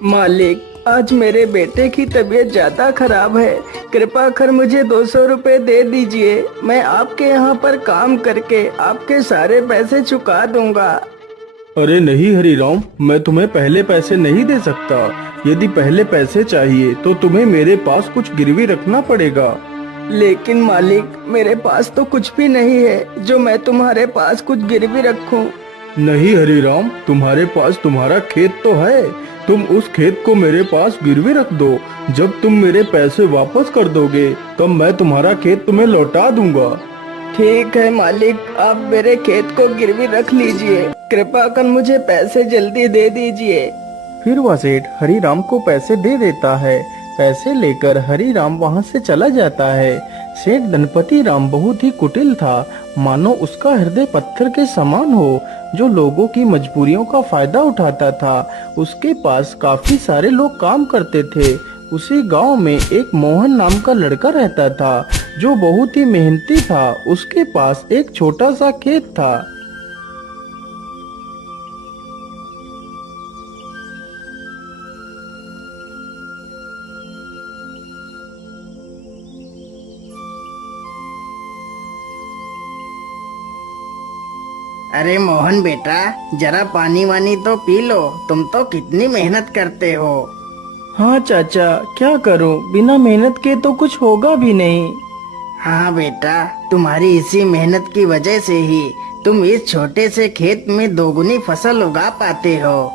मालिक, आज मेरे बेटे की तबीयत ज्यादा खराब है। कृपा कर मुझे 200 रुपए दे दीजिए। मैं आपके यहाँ पर काम करके आपके सारे पैसे चुका दूंगा। अरे नहीं हरीराम, मैं तुम्हें पहले पैसे नहीं दे सकता। यदि पहले पैसे चाहिए तो तुम्हें मेरे पास कुछ गिरवी रखना पड़ेगा। लेकिन मालिक, मेरे पास तो कुछ भी नहीं है जो मैं तुम्हारे पास कुछ गिरवी रखूं। नहीं हरीराम, तुम्हारे पास तुम्हारा खेत तो है। तुम उस खेत को मेरे पास गिरवी रख दो। जब तुम मेरे पैसे वापस कर दोगे तब मैं तुम्हारा खेत तुम्हें लौटा दूंगा। ठीक है मालिक, आप मेरे खेत को गिरवी रख लीजिए। कृपा कर मुझे पैसे जल्दी दे दीजिए। फिर वह सेठ हरीराम को पैसे दे देता है। पैसे लेकर हरीराम वहां से चला जाता है। सेठ धनपति राम बहुत ही कुटिल था, मानो उसका हृदय पत्थर के समान हो, जो लोगों की मजबूरियों का फायदा उठाता था। उसके पास काफी सारे लोग काम करते थे। उसी गांव में एक मोहन नाम का लड़का रहता था, जो बहुत ही मेहनती था। उसके पास एक छोटा सा खेत था। अरे मोहन बेटा, जरा पानी वानी तो पी लो। तुम तो कितनी मेहनत करते हो। हाँ चाचा, क्या करूं, बिना मेहनत के तो कुछ होगा भी नहीं। हाँ बेटा, तुम्हारी इसी मेहनत की वजह से ही तुम इस छोटे से खेत में दोगुनी फसल उगा पाते हो।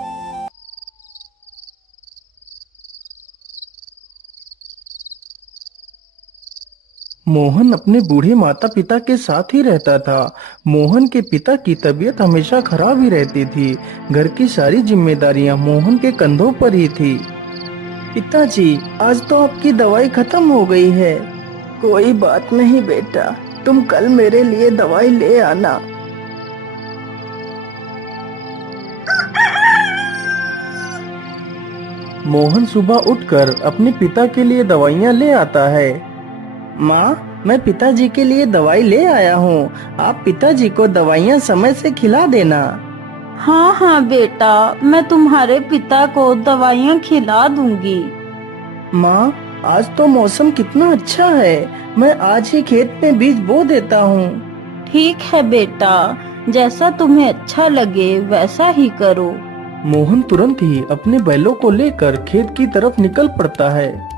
मोहन अपने बूढ़े माता पिता के साथ ही रहता था। मोहन के पिता की तबीयत हमेशा खराब ही रहती थी। घर की सारी जिम्मेदारियां मोहन के कंधों पर ही थी। पिताजी, आज तो आपकी दवाई खत्म हो गई है। कोई बात नहीं बेटा, तुम कल मेरे लिए दवाई ले आना। मोहन सुबह उठकर अपने पिता के लिए दवाइयां ले आता है। माँ, मैं पिताजी के लिए दवाई ले आया हूँ। आप पिताजी को दवाइयाँ समय से खिला देना। हाँ हाँ बेटा, मैं तुम्हारे पिता को दवाइयाँ खिला दूंगी। माँ, आज तो मौसम कितना अच्छा है। मैं आज ही खेत में बीज बो देता हूँ। ठीक है बेटा, जैसा तुम्हें अच्छा लगे वैसा ही करो। मोहन तुरंत ही अपने बैलों को लेकर खेत की तरफ निकल पड़ता है।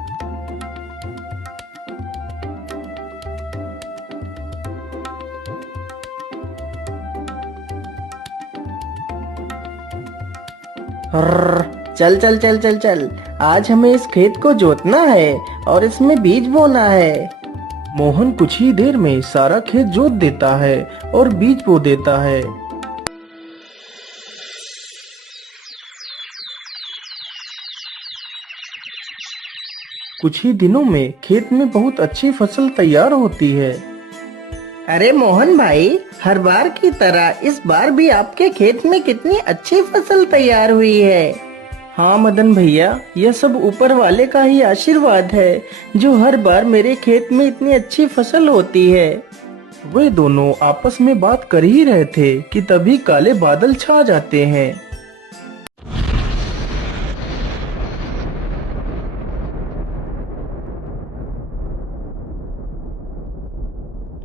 हर्र, चल चल चल चल चल, आज हमें इस खेत को जोतना है और इसमें बीज बोना है। मोहन कुछ ही देर में सारा खेत जोत देता है और बीज बो देता है। कुछ ही दिनों में खेत में बहुत अच्छी फसल तैयार होती है। अरे मोहन भाई, हर बार की तरह इस बार भी आपके खेत में कितनी अच्छी फसल तैयार हुई है। हाँ मदन भैया, यह सब ऊपर वाले का ही आशीर्वाद है, जो हर बार मेरे खेत में इतनी अच्छी फसल होती है। वे दोनों आपस में बात कर ही रहे थे कि तभी काले बादल छा जाते हैं।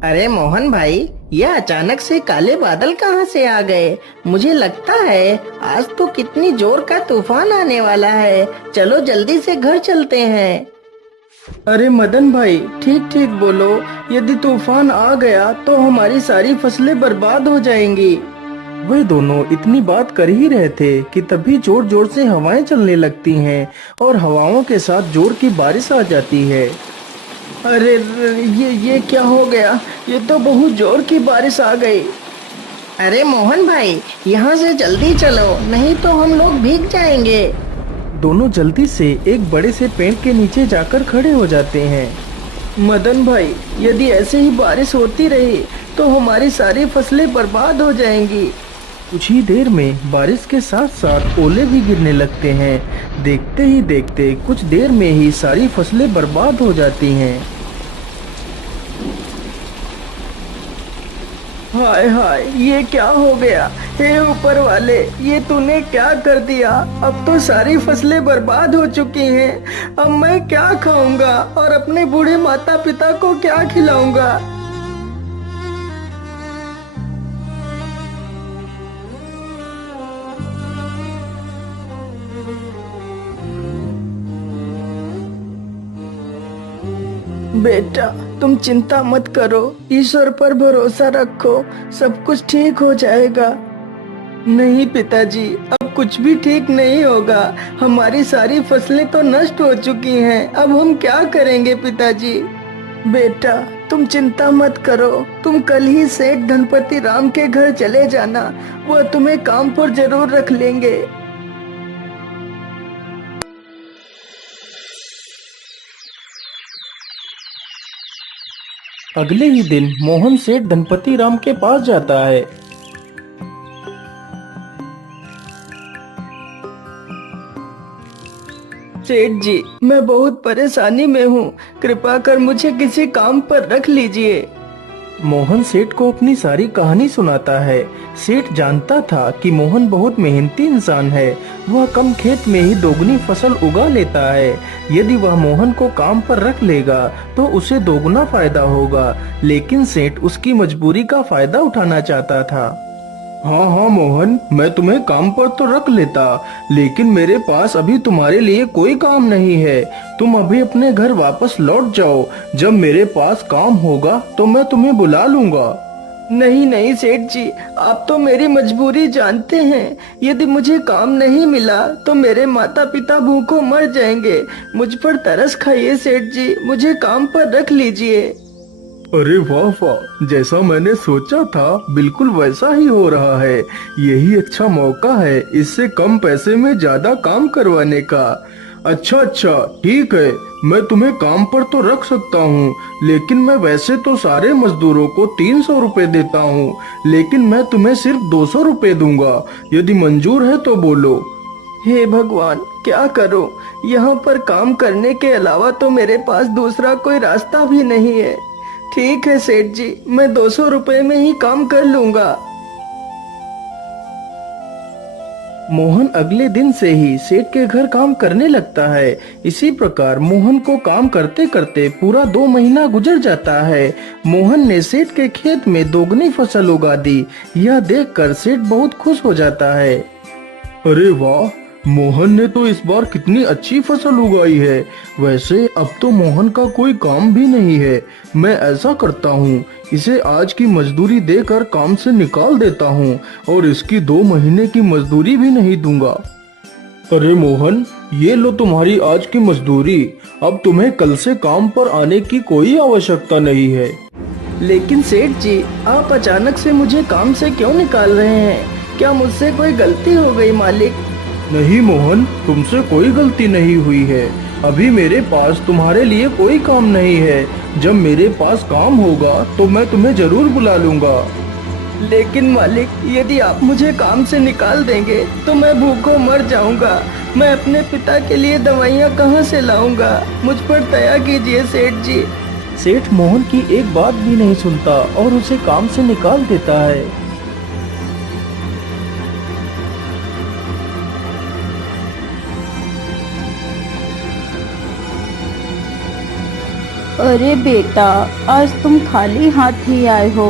अरे मोहन भाई, यह अचानक से काले बादल कहाँ से आ गए। मुझे लगता है आज तो कितनी जोर का तूफान आने वाला है। चलो जल्दी से घर चलते हैं। अरे मदन भाई, ठीक ठीक बोलो। यदि तूफान आ गया तो हमारी सारी फसलें बर्बाद हो जाएंगी। वे दोनों इतनी बात कर ही रहे थे कि तभी जोर जोर से हवाएं चलने लगती हैं और हवाओं के साथ जोर की बारिश आ जाती है। अरे ये क्या हो गया। ये तो बहुत जोर की बारिश आ गई। अरे मोहन भाई, यहाँ से जल्दी चलो, नहीं तो हम लोग भीग जाएंगे। दोनों जल्दी से एक बड़े से पेड़ के नीचे जाकर खड़े हो जाते हैं। मदन भाई, यदि ऐसे ही बारिश होती रही तो हमारी सारी फसलें बर्बाद हो जाएंगी। कुछ ही देर में बारिश के साथ साथ ओले भी गिरने लगते हैं। देखते ही देखते कुछ देर में ही सारी फसलें बर्बाद हो जाती हैं। हाय हाय, ये क्या हो गया? हे ऊपर वाले, ये तूने क्या कर दिया? अब तो सारी फसलें बर्बाद हो चुकी हैं। अब मैं क्या खाऊंगा और अपने बूढ़े माता पिता को क्या खिलाऊंगा? बेटा, तुम चिंता मत करो, ईश्वर पर भरोसा रखो, सब कुछ ठीक हो जाएगा। नहीं पिताजी, अब कुछ भी ठीक नहीं होगा। हमारी सारी फसलें तो नष्ट हो चुकी हैं। अब हम क्या करेंगे पिताजी? बेटा, तुम चिंता मत करो। तुम कल ही सेठ धनपति राम के घर चले जाना। वो तुम्हें काम पर जरूर रख लेंगे। अगले ही दिन मोहन सेठ धनपति राम के पास जाता है। सेठ जी, मैं बहुत परेशानी में हूँ। कृपा कर मुझे किसी काम पर रख लीजिए। मोहन सेठ को अपनी सारी कहानी सुनाता है। सेठ जानता था कि मोहन बहुत मेहनती इंसान है। वह कम खेत में ही दोगुनी फसल उगा लेता है। यदि वह मोहन को काम पर रख लेगा तो उसे दोगुना फायदा होगा। लेकिन सेठ उसकी मजबूरी का फायदा उठाना चाहता था। हाँ हाँ मोहन, मैं तुम्हें काम पर तो रख लेता, लेकिन मेरे पास अभी तुम्हारे लिए कोई काम नहीं है। तुम अभी अपने घर वापस लौट जाओ। जब मेरे पास काम होगा तो मैं तुम्हें बुला लूंगा। नहीं नहीं सेठ जी, आप तो मेरी मजबूरी जानते हैं। यदि मुझे काम नहीं मिला तो मेरे माता पिता भूखों मर जाएंगे। मुझ पर तरस खाइए सेठ जी, मुझे काम पर रख लीजिए। अरे वाह वाह, जैसा मैंने सोचा था बिल्कुल वैसा ही हो रहा है। यही अच्छा मौका है इससे कम पैसे में ज्यादा काम करवाने का। अच्छा अच्छा, ठीक है, मैं तुम्हें काम पर तो रख सकता हूँ, लेकिन मैं वैसे तो सारे मजदूरों को 300 रुपए देता हूँ, लेकिन मैं तुम्हें सिर्फ 200 रुपए दूंगा। यदि मंजूर है तो बोलो। हे भगवान, क्या करूं? यहाँ पर काम करने के अलावा तो मेरे पास दूसरा कोई रास्ता भी नहीं है। ठीक है सेठ जी, मैं 200 रुपए में ही काम कर लूंगा। मोहन अगले दिन से ही सेठ के घर काम करने लगता है। इसी प्रकार मोहन को काम करते करते पूरा 2 महीना गुजर जाता है। मोहन ने सेठ के खेत में दोगुनी फसल उगा दी। यह देखकर सेठ बहुत खुश हो जाता है। अरे वाह, मोहन ने तो इस बार कितनी अच्छी फसल उगाई है। वैसे अब तो मोहन का कोई काम भी नहीं है। मैं ऐसा करता हूँ, इसे आज की मजदूरी देकर काम से निकाल देता हूँ और इसकी 2 महीने की मजदूरी भी नहीं दूंगा। अरे मोहन, ये लो तुम्हारी आज की मजदूरी। अब तुम्हें कल से काम पर आने की कोई आवश्यकता नहीं है। लेकिन सेठ जी, आप अचानक से मुझे काम से क्यों निकाल रहे हैं? क्या मुझसे कोई गलती हो गई मालिक? नहीं मोहन, तुमसे कोई गलती नहीं हुई है। अभी मेरे पास तुम्हारे लिए कोई काम नहीं है। जब मेरे पास काम होगा तो मैं तुम्हें जरूर बुला लूंगा। लेकिन मालिक, यदि आप मुझे काम से निकाल देंगे तो मैं भूखों मर जाऊंगा। मैं अपने पिता के लिए दवाइयाँ कहाँ से लाऊंगा? मुझ पर दया कीजिए सेठ जी। सेठ मोहन की एक बात भी नहीं सुनता और उसे काम से निकाल देता है। अरे बेटा, आज तुम खाली हाथ ही आए हो।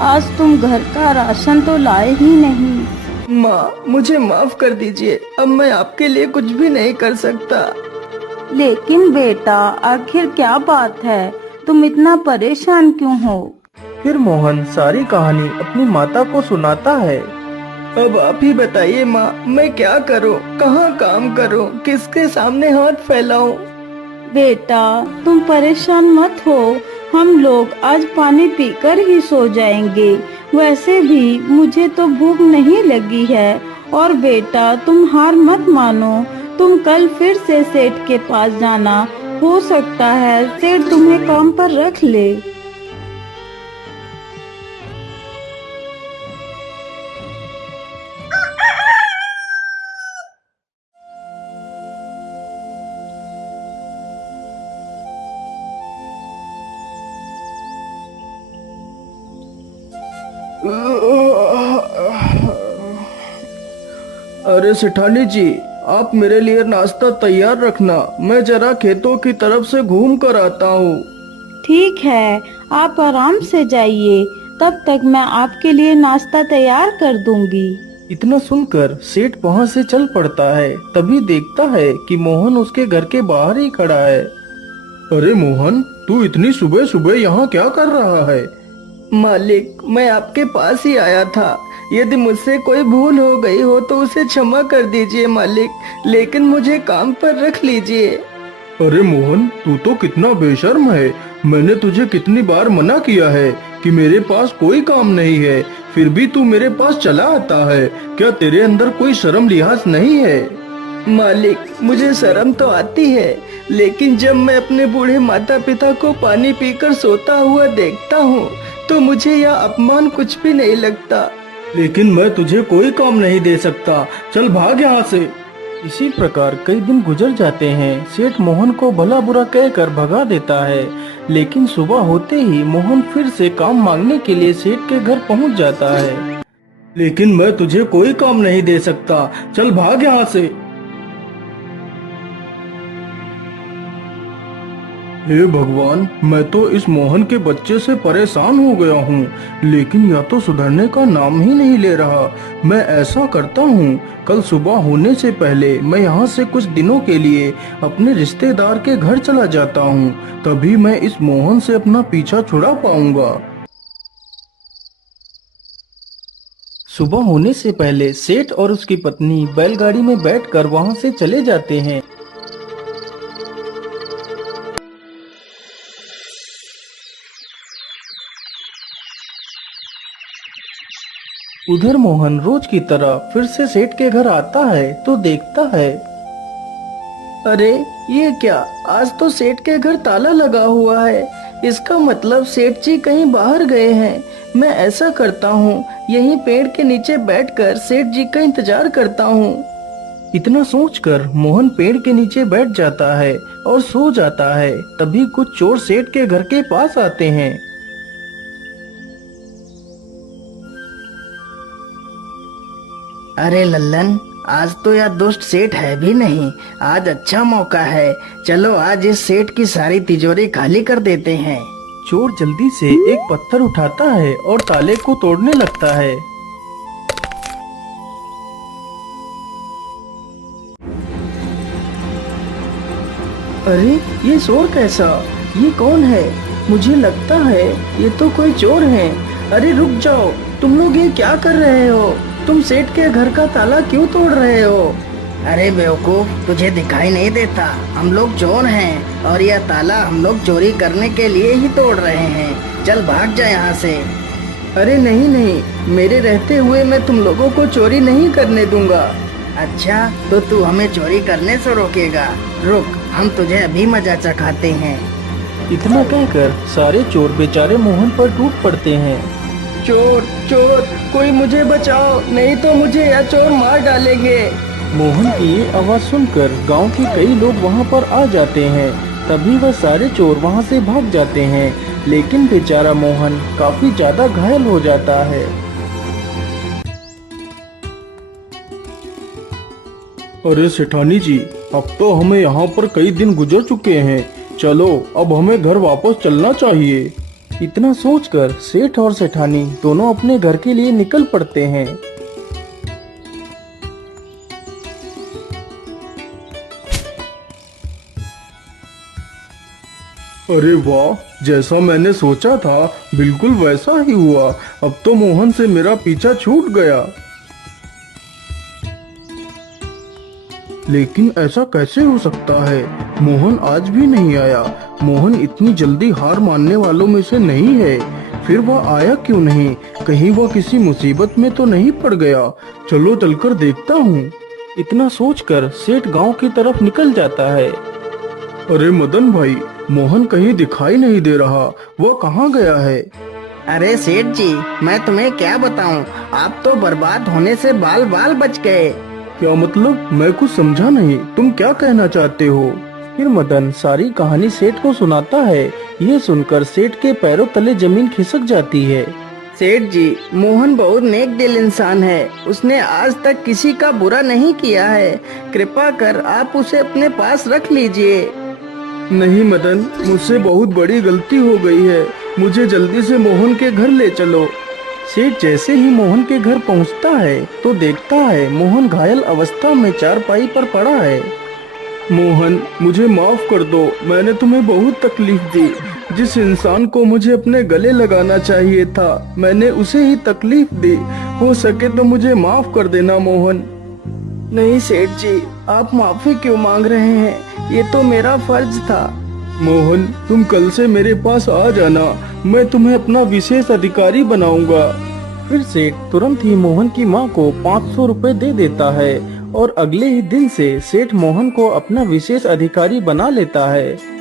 आज तुम घर का राशन तो लाए ही नहीं। माँ, मुझे माफ कर दीजिए। अब मैं आपके लिए कुछ भी नहीं कर सकता। लेकिन बेटा, आखिर क्या बात है? तुम इतना परेशान क्यों हो? फिर मोहन सारी कहानी अपनी माता को सुनाता है। अब आप ही बताइए माँ, मैं क्या करूँ? कहाँ काम करूँ? किसके सामने हाथ फैलाऊं? बेटा, तुम परेशान मत हो। हम लोग आज पानी पीकर ही सो जाएंगे। वैसे भी मुझे तो भूख नहीं लगी है। और बेटा, तुम हार मत मानो। तुम कल फिर से सेठ के पास जाना। हो सकता है सेठ तुम्हें काम पर रख ले। अरे सेठानी जी, आप मेरे लिए नाश्ता तैयार रखना, मैं जरा खेतों की तरफ से घूम कर आता हूँ। ठीक है, आप आराम से जाइए, तब तक मैं आपके लिए नाश्ता तैयार कर दूंगी। इतना सुनकर सेठ वहाँ से चल पड़ता है। तभी देखता है कि मोहन उसके घर के बाहर ही खड़ा है। अरे मोहन, तू इतनी सुबह सुबह यहाँ क्या कर रहा है? मालिक, मैं आपके पास ही आया था। यदि मुझसे कोई भूल हो गई हो तो उसे क्षमा कर दीजिए मालिक, लेकिन मुझे काम पर रख लीजिए। अरे मोहन, तू तो कितना बेशर्म है। मैंने तुझे कितनी बार मना किया है कि मेरे पास कोई काम नहीं है, फिर भी तू मेरे पास चला आता है। क्या तेरे अंदर कोई शर्म लिहाज नहीं है? मालिक, मुझे शर्म तो आती है, लेकिन जब मैं अपने बूढ़े माता पिता को पानी पीकर सोता हुआ देखता हूँ तो मुझे यह अपमान कुछ भी नहीं लगता। लेकिन मैं तुझे कोई काम नहीं दे सकता, चल भाग यहाँ से। इसी प्रकार कई दिन गुजर जाते हैं। सेठ मोहन को भला बुरा कहकर भगा देता है, लेकिन सुबह होते ही मोहन फिर से काम मांगने के लिए सेठ के घर पहुंच जाता है। लेकिन मैं तुझे कोई काम नहीं दे सकता, चल भाग यहाँ से। हे भगवान, मैं तो इस मोहन के बच्चे से परेशान हो गया हूँ, लेकिन यह तो सुधरने का नाम ही नहीं ले रहा। मैं ऐसा करता हूँ, कल सुबह होने से पहले मैं यहाँ से कुछ दिनों के लिए अपने रिश्तेदार के घर चला जाता हूँ, तभी मैं इस मोहन से अपना पीछा छुड़ा पाऊंगा। सुबह होने से पहले सेठ और उसकी पत्नी बैलगाड़ी में बैठकर वहाँ से चले जाते हैं। उधर मोहन रोज की तरह फिर से सेठ के घर आता है तो देखता है, अरे ये क्या, आज तो सेठ के घर ताला लगा हुआ है। इसका मतलब सेठ जी कहीं बाहर गए हैं। मैं ऐसा करता हूँ, यहीं पेड़ के नीचे बैठकर सेठ जी का इंतजार करता हूँ। इतना सोचकर मोहन पेड़ के नीचे बैठ जाता है और सो जाता है। तभी कुछ चोर सेठ के घर के पास आते हैं। अरे लल्लन, आज तो यह दुष्ट सेठ है भी नहीं। आज अच्छा मौका है, चलो आज इस सेठ की सारी तिजोरी खाली कर देते हैं। चोर जल्दी से एक पत्थर उठाता है और ताले को तोड़ने लगता है। अरे ये शोर कैसा? ये कौन है? मुझे लगता है ये तो कोई चोर है। अरे रुक जाओ, तुम लोग ये क्या कर रहे हो? तुम सेठ के घर का ताला क्यों तोड़ रहे हो? अरे बेवकूफ, तुझे दिखाई नहीं देता? हम लोग चोर हैं और यह ताला हम लोग चोरी करने के लिए ही तोड़ रहे हैं। चल भाग जा यहाँ से। अरे नहीं नहीं, मेरे रहते हुए मैं तुम लोगों को चोरी नहीं करने दूंगा। अच्छा, तो तू हमें चोरी करने से रोकेगा? रुक, हम तुझे अभी मजा चखाते हैं। इतना कहकर सारे चोर बेचारे मोहन पर टूट पड़ते हैं। चोर चोर, कोई मुझे बचाओ, नहीं तो मुझे यह चोर मार डालेंगे। मोहन की ये आवाज सुनकर गांव के कई लोग वहां पर आ जाते हैं। तभी वह सारे चोर वहां से भाग जाते हैं, लेकिन बेचारा मोहन काफी ज्यादा घायल हो जाता है। अरे सेठानी जी, अब तो हमें यहाँ पर कई दिन गुजर चुके हैं, चलो अब हमें घर वापस चलना चाहिए। इतना सोचकर सेठ और सेठानी दोनों अपने घर के लिए निकल पड़ते हैं। अरे वाह, जैसा मैंने सोचा था बिल्कुल वैसा ही हुआ। अब तो मोहन से मेरा पीछा छूट गया। लेकिन ऐसा कैसे हो सकता है? मोहन आज भी नहीं आया। मोहन इतनी जल्दी हार मानने वालों में से नहीं है। फिर वह आया क्यों नहीं? कहीं वह किसी मुसीबत में तो नहीं पड़ गया? चलो चलकर देखता हूँ। इतना सोचकर सेठ गांव की तरफ निकल जाता है। अरे मदन भाई, मोहन कहीं दिखाई नहीं दे रहा, वह कहाँ गया है? अरे सेठ जी, मैं तुम्हें क्या बताऊं, आप तो बर्बाद होने से बाल बाल बच गए। क्या मतलब? मैं कुछ समझा नहीं, तुम क्या कहना चाहते हो? फिर मदन सारी कहानी सेठ को सुनाता है। ये सुनकर सेठ के पैरों तले जमीन खिसक जाती है। सेठ जी, मोहन बहुत नेक दिल इंसान है। उसने आज तक किसी का बुरा नहीं किया है। कृपा कर आप उसे अपने पास रख लीजिए। नहीं मदन, मुझसे बहुत बड़ी गलती हो गई है। मुझे जल्दी से मोहन के घर ले चलो। सेठ जैसे ही मोहन के घर पहुंचता है तो देखता है मोहन घायल अवस्था में चारपाई पर पड़ा है। मोहन, मुझे माफ कर दो, मैंने तुम्हें बहुत तकलीफ दी। जिस इंसान को मुझे अपने गले लगाना चाहिए था, मैंने उसे ही तकलीफ दी। हो सके तो मुझे माफ कर देना मोहन। नहीं सेठ जी, आप माफी क्यों मांग रहे हैं? ये तो मेरा फर्ज था। मोहन, तुम कल से मेरे पास आ जाना, मैं तुम्हें अपना विशेष अधिकारी बनाऊंगा। फिर सेठ तुरंत ही मोहन की माँ को 500 रुपए दे देता है और अगले ही दिन से सेठ मोहन को अपना विशेष अधिकारी बना लेता है।